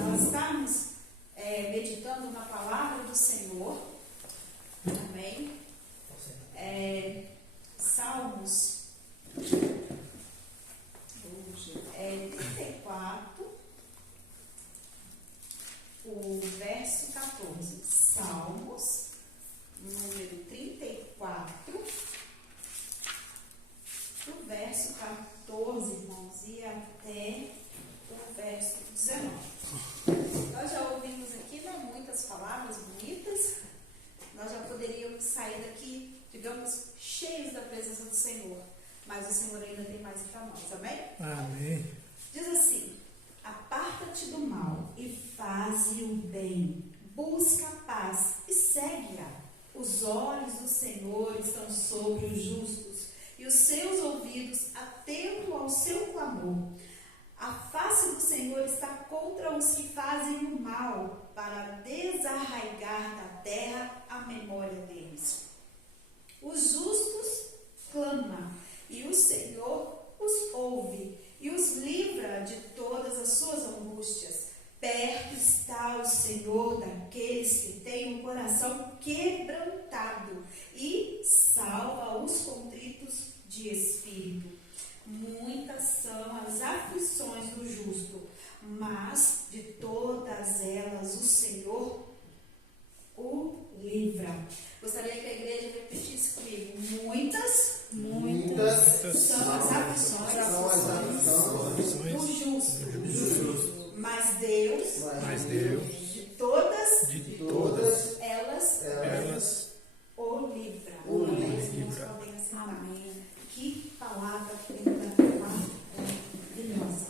nós estamos meditando na palavra do Senhor. Amém? Salmos 34, o verso 14. Salmos, número 34, o verso 14, irmãos, e até o verso 19. Nós já ouvimos aqui, não muitas palavras bonitas. Nós já poderíamos sair daqui, digamos, cheios da presença do Senhor. Mas o Senhor ainda tem mais para nós, amém? Amém. Diz assim: aparta-te do mal e faze o bem. Busca a paz e segue-a. Os olhos do Senhor estão sobre os justos e os seus ouvidos atentos ao seu clamor. A face do Senhor está contra os que fazem o mal, para desarraigar da terra a memória deles. Os justos clamam, e o Senhor os ouve, e os livra de todas as suas angústias. Perto está o Senhor daqueles que têm o coração quebrantado, e salva os contritos de espírito. Muitas são as aflições do justo, mas de todas elas o Senhor o livra. Gostaria que a igreja repetisse comigo: muitas são as aflições do justo, mas Deus de todas elas o livra. Amém. Que palavra maravilhosa.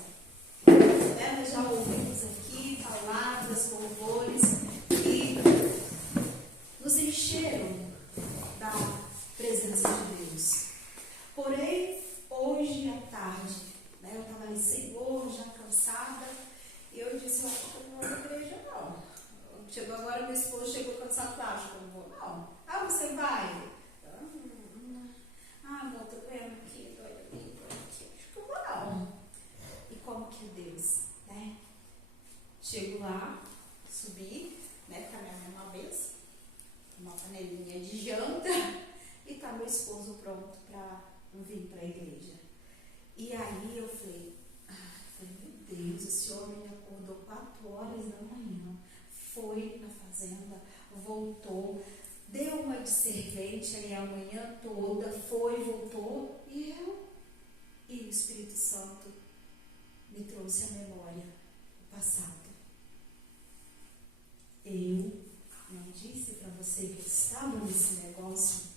Nós já ouvimos aqui palavras, louvores que nos encheram da presença de Deus. Porém, hoje à tarde, eu estava ali, Senhor, já cansada, e eu disse: eu acho que eu não vou na igreja, não. Chegou agora, meu esposo chegou cansado, acho que eu não vou, não. Ah, você vai? Amor, tô doendo aqui, doendo aqui. Acho que eu vou, não. E como que Deus, Chego lá, subi, com a minha mãe uma vez, uma panelinha de janta, e tá meu esposo pronto para vir para a igreja. E aí eu falei, meu Deus, esse homem me acordou 4 horas da manhã, foi na fazenda, voltou, deu uma de servente ali a manhã toda, foi, voltou, e o Espírito Santo me trouxe à memória o passado. Eu não disse para você que eu estava nesse negócio,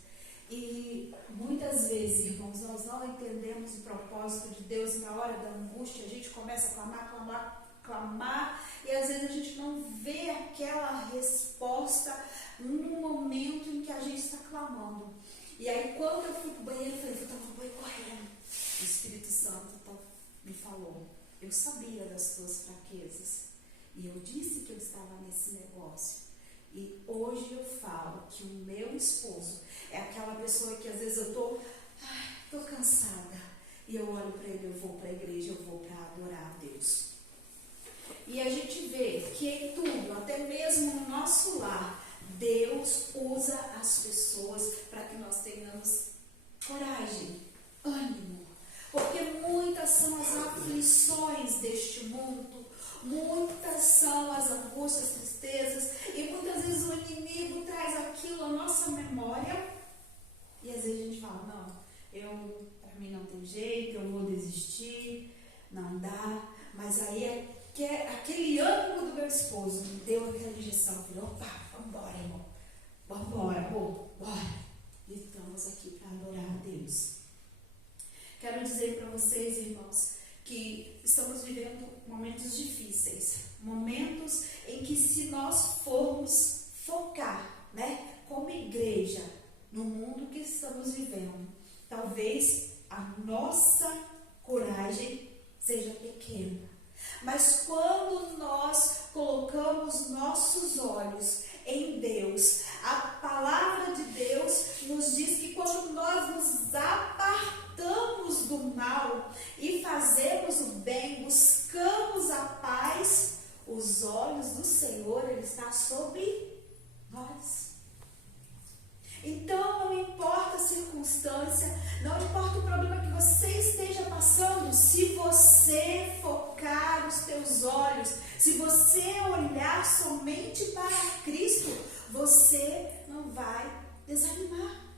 e muitas vezes, irmãos, nós não entendemos o propósito de Deus. Na hora da angústia a gente começa a clamar, e às vezes a gente não vê aquela resposta no momento em que a gente está clamando. E aí quando eu fui para o banheiro, eu falei, vou tomar banho correndo. O Espírito Santo me falou: eu sabia das tuas fraquezas, e eu disse que eu estava nesse negócio. E hoje eu falo que o meu esposo é aquela pessoa que às vezes eu estou cansada, e eu olho para ele, eu vou para a igreja, eu vou para adorar a Deus. E a gente vê que em tudo, até mesmo no nosso lar, Deus usa as pessoas para que nós tenhamos coragem, ânimo, porque muitas são as aflições deste mundo, muitas são as angústias, tristezas, e muitas vezes o inimigo traz aquilo à nossa memória, e às vezes a gente fala: não, para mim não tem jeito, eu vou desistir, não dá. Mas aí aquele ânimo do meu esposo me deu aquela injeção. Eu falei: opa, vambora, irmão, vambora, amor, bora. E estamos aqui para adorar a Deus. Quero dizer para vocês, irmãos, que estamos vivendo momentos difíceis, momentos em que, se nós formos focar, como igreja, no mundo que estamos vivendo, talvez a nossa coragem seja pequena. Mas quando nós colocamos nossos olhos em Deus, a palavra de Deus nos diz que quando nós nos apartamos do mal e fazemos o bem, buscamos a paz, os Senhor, ele está sobre nós. Então, não importa a circunstância, não importa o problema que você esteja passando, se você focar os teus olhos, se você olhar somente para Cristo, você não vai desanimar.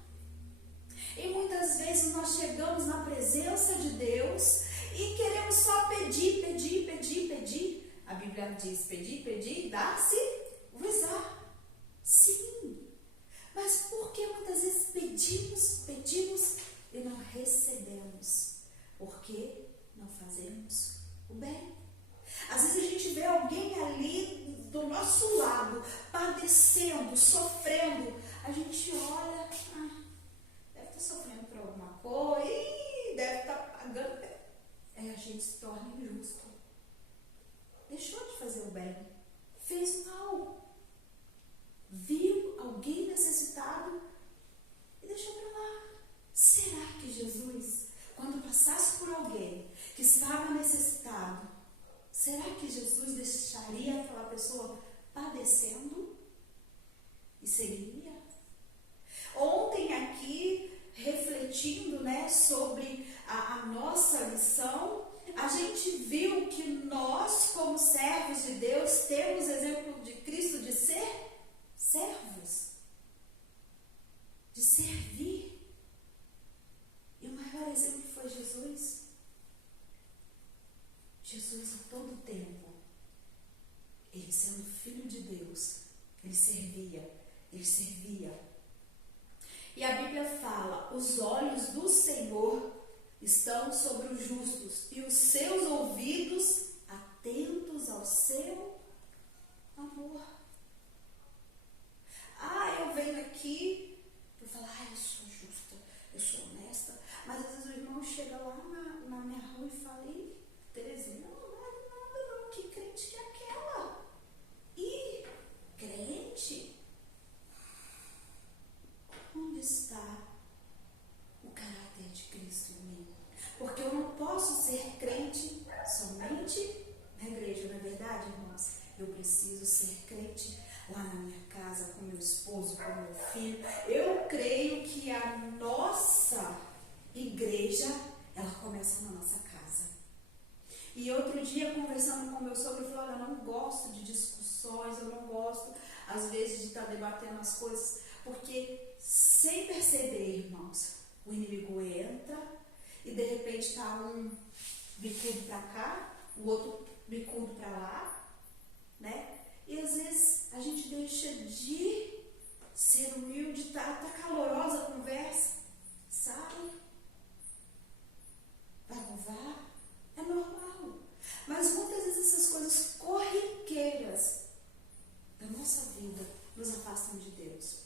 E muitas vezes nós chegamos na presença de Deus e queremos só pedir, pedir, pedir, pedir. A Bíblia diz: pedir, pedir, dar-se-vos-á. Sim. Mas por que muitas vezes pedimos e não recebemos? Porque não fazemos o bem. Às vezes a gente vê alguém ali do nosso lado, padecendo, sofrendo. A gente olha, deve estar sofrendo por alguma coisa, deve estar pagando. Aí a gente se torna injusto. Deixou de fazer o bem, fez o mal. Viu alguém necessitado e deixou para lá. Será que Jesus, quando passasse por alguém que estava necessitado, será que Jesus deixaria aquela pessoa padecendo e seguiria? Ontem aqui, refletindo, sobre a nossa lição, a gente viu que nós, como servos de Deus, temos exemplo de Cristo de ser servos, de servir. E o maior exemplo foi Jesus. Jesus, a todo tempo, ele sendo filho de Deus, ele servia. E a Bíblia fala: os olhos do Senhor estão sobre os justos e os seus ouvidos atentos ao seu amor. Eu venho aqui para falar: eu sou justa, eu sou honesta, mas às vezes o irmão chega lá na minha rua e fala: Terezinha, não vale nada não, que crente que é aquela? Crente? Onde está o caráter de Cristo em mim? Porque eu não posso ser crente somente na igreja, não é verdade, irmãos? Eu preciso ser crente lá na minha casa, com meu esposo, com meu filho. Eu creio que a nossa igreja, ela começa na nossa casa. E outro dia, conversando com meu sogro, eu falei: olha, eu não gosto de discussões, eu não gosto, às vezes, de estar debatendo as coisas, porque, sem perceber, irmãos, o inimigo entra e, de repente, está um bicudo para cá, o outro bicudo para lá, E, às vezes, a gente deixa de ser humilde, tá calorosa a conversa, sabe? Vai louvar, é normal. Mas muitas vezes essas coisas corriqueiras da nossa vida nos afastam de Deus.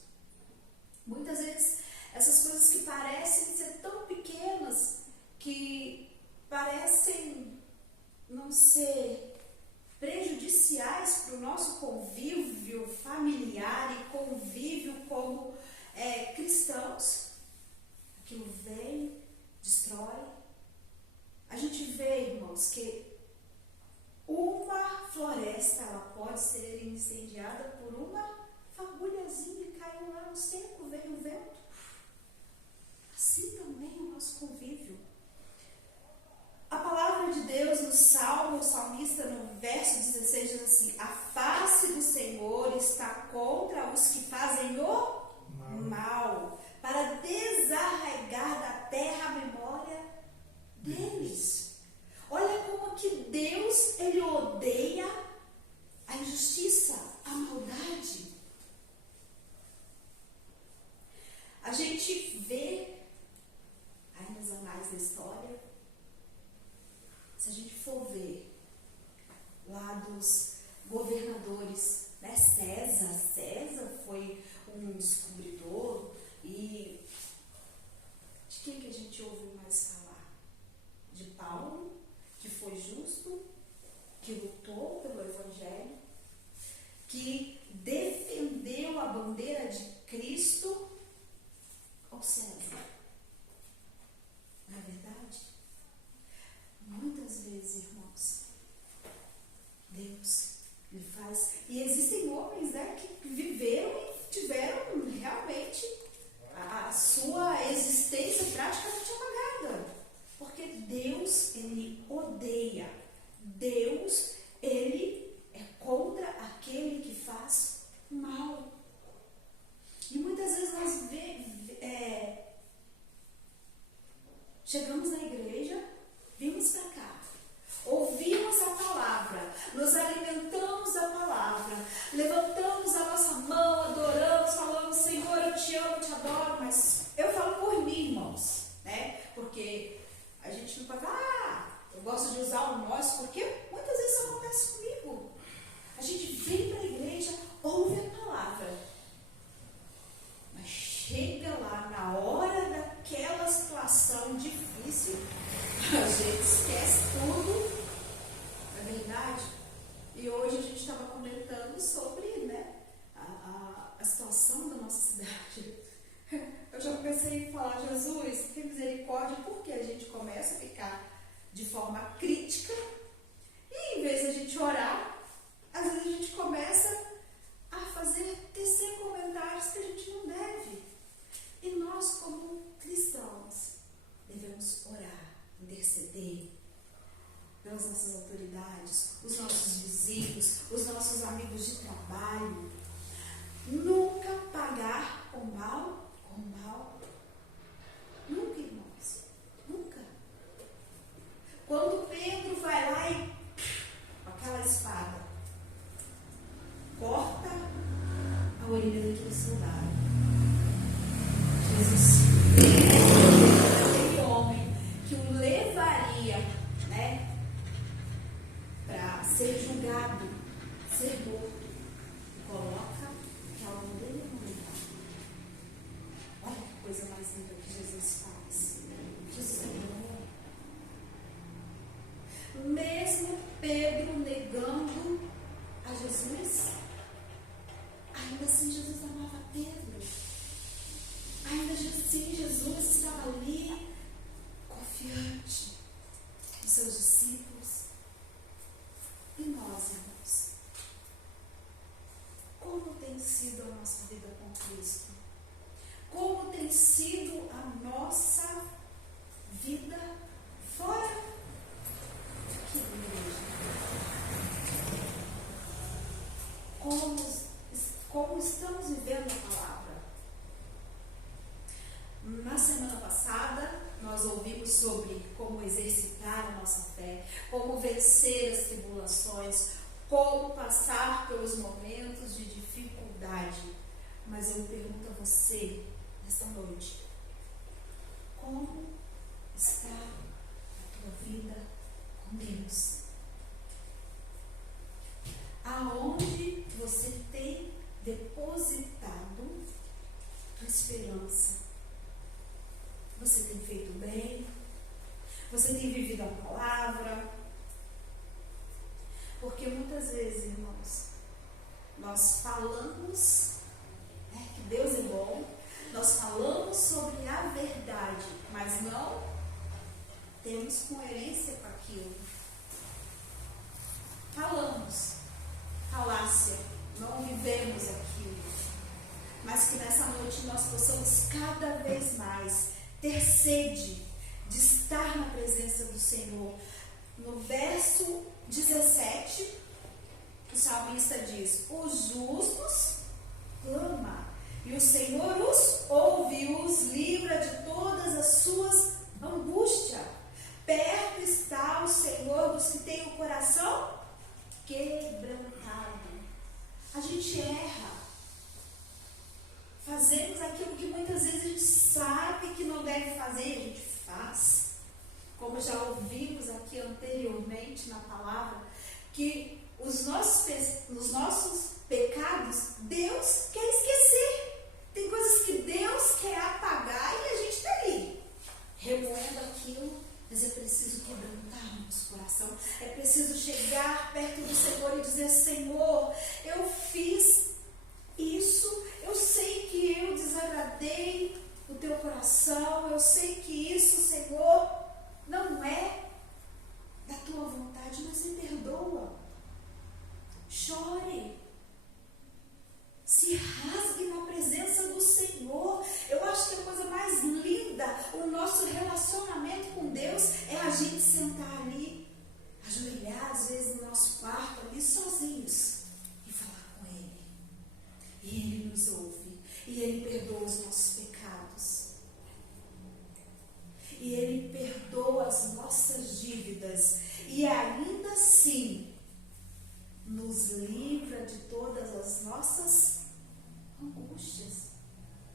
Muitas vezes essas coisas que parecem ser tão pequenas, que parecem não ser prejudiciais para o nosso convívio familiar e convívio como cristãos, aquilo vem, destrói. A gente vê, irmãos, que uma floresta, ela pode ser incendiada por uma fagulhazinha que caiu lá no seco, veio o vento. Assim também é o nosso convívio. A palavra de Deus no Salmo, o salmista no verso 16 diz assim: a face do Senhor está contra os que fazem o mal, para desarraigar da terra a memória deles. Olha como que Deus, ele odeia a injustiça, a maldade. A gente vê aí nos anais da história, se a gente for ver lá dos governadores, César foi um descobridor, e de quem que a gente ouve mais falar? De Paulo, que foi justo, que lutou pelo Evangelho, que defendeu a bandeira de Cristo, ou César? Não é verdade? Muitas vezes, irmãos, Deus lhe faz, e levantamos a nossa mão, adoramos, falamos, Senhor, eu te amo, eu te adoro, mas eu falo por mim, irmãos, né? Porque a gente não pode falar, eu gosto de usar o nós, porque muitas vezes isso acontece comigo. A gente vem para a igreja, ouve a palavra, mas chega lá na hora daquela situação difícil, a gente esquece tudo, não é verdade? E hoje a gente estava comentando sobre, né, a situação da nossa cidade. Eu já comecei a falar, Jesus, tem misericórdia, porque a gente começa a ficar de forma crítica e em vez de a gente orar, às vezes a gente começa a tecer comentários que a gente não deve. E nós, como cristãos, devemos orar, interceder pelas nossas autoridades, os nossos vizinhos, os nossos amigos de trabalho. Nunca pagar com mal com mal. Nunca, irmãos. Nunca. Quando Pedro vai lá e com aquela espada corta a orelha daquele soldado, Jesus, aquele homem que o levaria, né, para ser julgado, ser morto, coloca aquela orelha no lugar. Olha que coisa mais linda que Jesus faz. Jesus é bom. Mesmo Pedro negando a Jesus, ainda assim Jesus amava Pedro. Ainda assim Jesus estava ali, confiante nos seus discípulos. E nós, irmãos, como tem sido a nossa vida com Cristo? Como tem sido a nossa vida fora daqui da igreja? Como estamos vivendo a palavra? Na semana passada, nós ouvimos sobre como exercitar a nossa fé, como vencer as tribulações, como passar pelos momentos de dificuldade. Mas eu pergunto a você, nesta noite, como está a tua vida com Deus? Aonde você tem depositado tua esperança? Você tem feito bem? Você tem vivido a palavra? Porque muitas vezes, irmãos, nós falamos, né, que Deus é bom, nós falamos sobre a verdade, mas não temos coerência com aquilo. Falamos, falácia, não vivemos aquilo. Mas que nessa noite nós possamos cada vez mais ter sede de estar na presença do Senhor. No verso 17, o salmista diz: os justos clamam, e o Senhor os ouve e os livra de todas as suas angústias. Perto está o Senhor dos que têm o coração quebrantado. A gente erra. Fazemos aquilo que muitas vezes a gente sabe que não deve fazer, a gente faz. Como já ouvimos aqui anteriormente na palavra, que os nossos pecados, Deus quer esquecer. Tem coisas que Deus quer apagar e a gente está ali, remoendo aquilo. Mas é preciso quebrantar o nosso coração. É preciso chegar perto do Senhor e dizer: Senhor, eu fiz isso, eu sei que eu desagradei o teu coração, eu sei que isso, Senhor, não é da tua vontade, mas me perdoa. Chore, se rasgue na presença do Senhor. Eu acho que a coisa mais linda, o nosso relacionamento com Deus, é a gente sentar ali, ajoelhar às vezes no nosso quarto ali sozinhos e falar com Ele. E Ele nos ouve, e Ele perdoa os nossos pecados, e Ele perdoa as nossas dívidas, e ainda assim nos livra cura de todas as nossas angústias,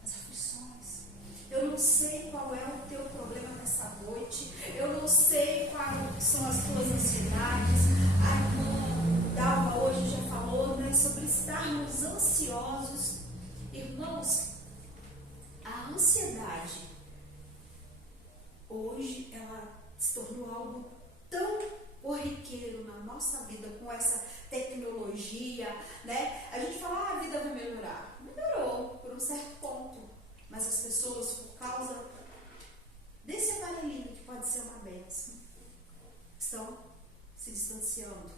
as aflições. Eu não sei qual é o teu problema nessa noite, eu não sei quais são as tuas ansiedades. A irmã Dalma hoje já falou, né, sobre estarmos ansiosos. Irmãos, a ansiedade hoje ela se tornou algo tão corriqueiro na nossa vida com essa tecnologia, né? A gente fala, a vida vai melhorar. Melhorou por um certo ponto, mas as pessoas, por causa desse aparelhinho que pode ser uma bênção, estão se distanciando.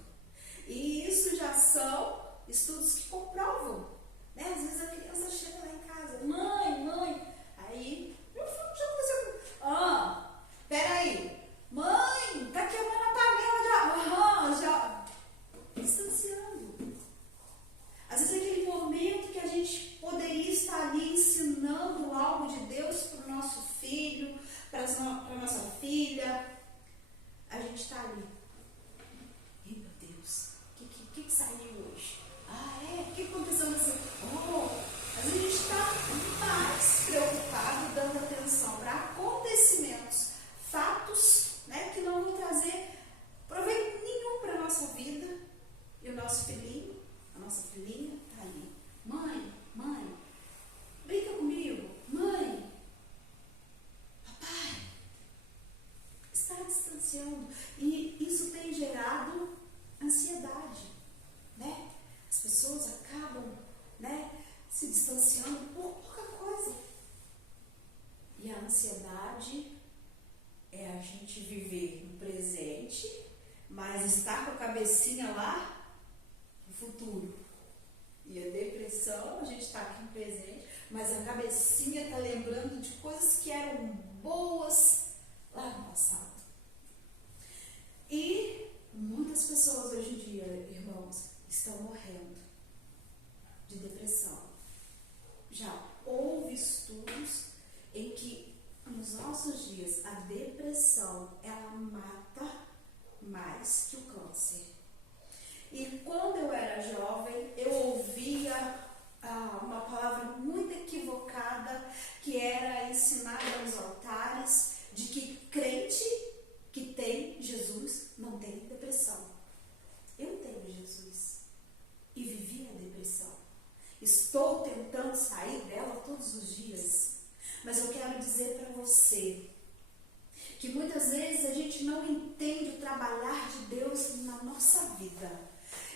E isso já são estudos que comprovam, né? Às vezes a criança chega lá em casa, mãe, aí meu filho já aconteceu. Peraí, mãe, tá queimando a panela de arroz, já distanciando. Às vezes aquele momento que a gente poderia estar ali ensinando algo de Deus para o nosso filho, para a nossa filha, a gente está ali. Ih, meu Deus, o que saiu hoje? O que aconteceu nesse... Às vezes a gente está mais preocupado, dando atenção para acontecimentos, fatos, né, que não vão trazer proveito nenhum para a nossa vida. E o nosso filhinho, a nossa filhinha está ali. Mãe, brinca comigo. Mãe, papai, está distanciando. E isso tem gerado ansiedade, né? As pessoas acabam, né, se distanciando por pouca coisa. E a ansiedade é a gente viver no presente, mas estar com a cabecinha lá no futuro. E a depressão, a gente está aqui no presente, mas a cabecinha está lembrando de coisas que eram boas lá no passado. E muitas pessoas hoje em dia, irmãos, estão morrendo de depressão. Já houve estudos em que nos nossos dias a depressão ela mata mais que o câncer. E quando eu era jovem, eu ouvia uma palavra muito equivocada que era ensinada aos altares de que crente que tem Jesus não tem depressão. Eu tenho Jesus e vivi a depressão. Estou tentando sair dela todos os dias, mas eu quero dizer para você que muitas vezes a gente não entende o trabalhar de Deus na nossa vida.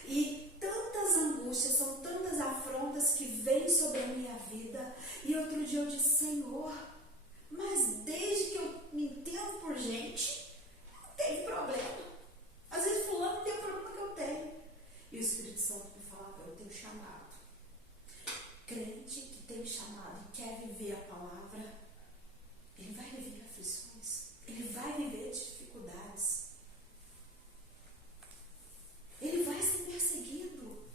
E tantas angústias, são tantas afrontas que vêm sobre a minha vida. E outro dia eu disse, Senhor, mas desde que eu me entendo por gente, não tem problema. Às vezes fulano tem o problema que eu tenho. E o Espírito Santo me falava, eu tenho chamado. Crente que tem chamado e quer viver a palavra, ele vai viver aflições, ele vai viver dificuldades. Ele vai ser perseguido.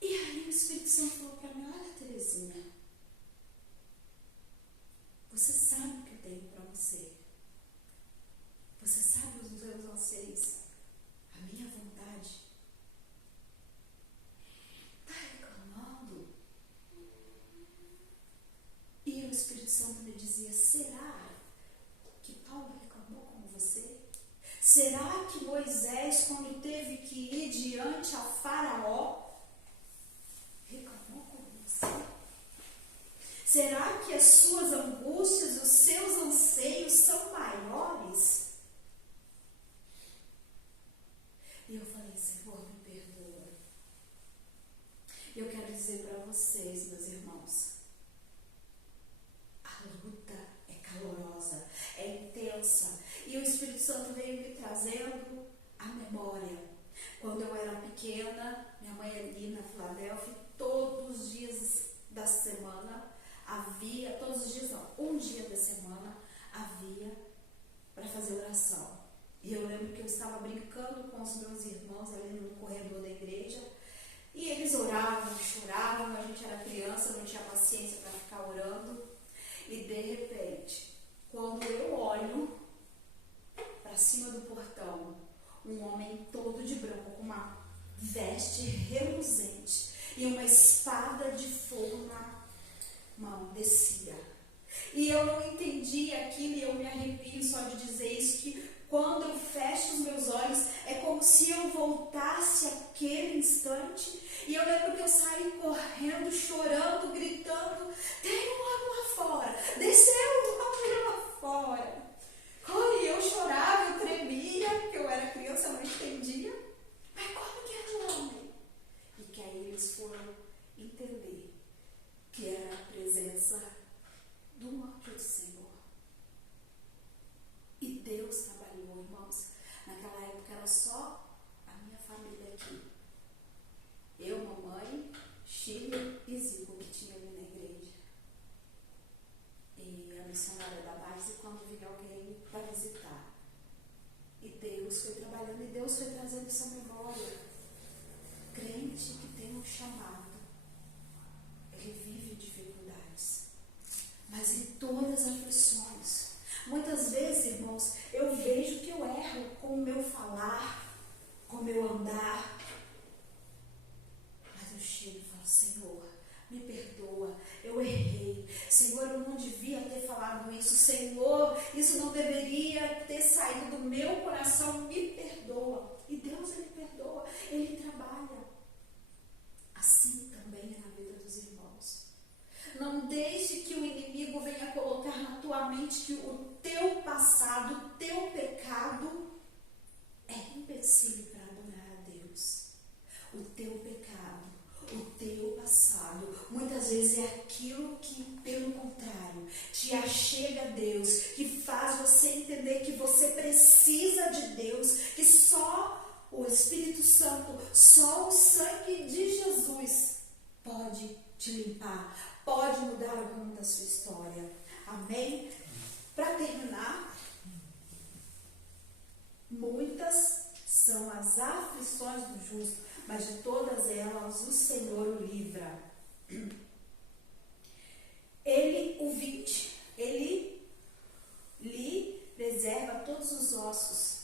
E aí o Espírito Santo falou para mim, olha Terezinha, você sabe o que eu tenho para você. Você sabe os meus anseios, a minha vontade. Está reclamando? E o Espírito Santo me dizia, será que Paulo reclamou como você? Será que Moisés, quando teve que ir diante a Faraó, reclamou como você? Será que as suas angústias, os seus anseios são maiores? E eu falei, Senhor, me perdoa. Eu quero dizer para vocês, meus irmãos, a luta é calorosa, é intensa. E o Espírito Santo veio me trazendo a memória. Quando eu era pequena, minha mãe ali na Filadélfia, todos os dias da semana havia, todos os dias não, um dia da semana havia para fazer oração. E eu lembro que eu estava brincando com os meus irmãos ali no corredor da igreja, e eles oravam, choravam, a gente era criança, não tinha paciência para ficar orando, e de repente, quando eu olho para cima do portão, um homem todo de branco, com uma veste reluzente e uma espada de fogo na mão descia. E eu não entendi aquilo e eu me arrepio só de dizer isso, que quando eu fecho os meus olhos é como se eu voltasse àquele instante. E eu lembro que eu saí correndo, chorando, gritando: tem um homem lá fora, desceu um homem lá fora. E eu chorava, eu tremia, porque eu era criança, eu não entendia. Mas como que era o homem? E que aí eles foram entender que era a presença do anjo do Senhor. E Deus trabalhou, irmãos. Naquela época era só a minha família aqui. Eu, mamãe, Chile e Zico, que tinha ali na igreja. E a missionária da base, quando vinha alguém para visitar. E Deus foi trabalhando, e Deus foi trazendo essa memória. Crente que tem um chamado, ele vive dificuldades, mas em todas as aflições. Muitas vezes, irmãos, eu vejo que eu erro com o meu falar, com o meu andar, mas eu chego e falo: Senhor, me perdoa, eu errei. Senhor, eu não devia ter falado isso. Senhor, isso não deveria ter saído do meu coração, me perdoa. E Deus, Ele perdoa, Ele trabalha. Assim também é na vida dos irmãos. Não deixe que o inimigo venha colocar na tua mente que o teu passado, o teu pecado é empecilho para adorar a Deus. O teu pecado, o teu passado, muitas vezes é aquilo que, pelo contrário, te achega a Deus, que faz você entender que você precisa de Deus, que só o Espírito Santo, só o sangue de Jesus pode te limpar, pode mudar o rumo da sua história. Amém? Para terminar, muitas são as aflições do justo, mas de todas elas o Senhor o livra. Ele lhe preserva todos os ossos,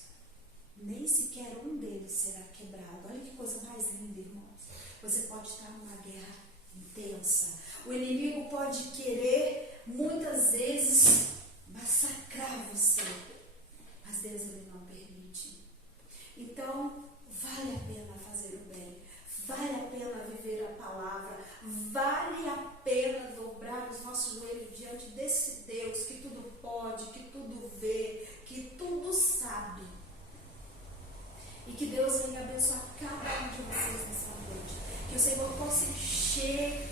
nem sequer um deles será quebrado. Olha que coisa mais linda, irmãos. Você pode estar numa guerra intensa. O inimigo pode querer, muitas vezes, massacrar você, mas Deus, Ele não permite. Então, vale a pena fazer o bem, vale a pena viver a palavra, vale a pena dobrar os nossos joelhos diante desse Deus que tudo pode, que tudo vê, que tudo sabe. E que Deus venha abençoar cada um de vocês nessa noite. Que o Senhor possa encher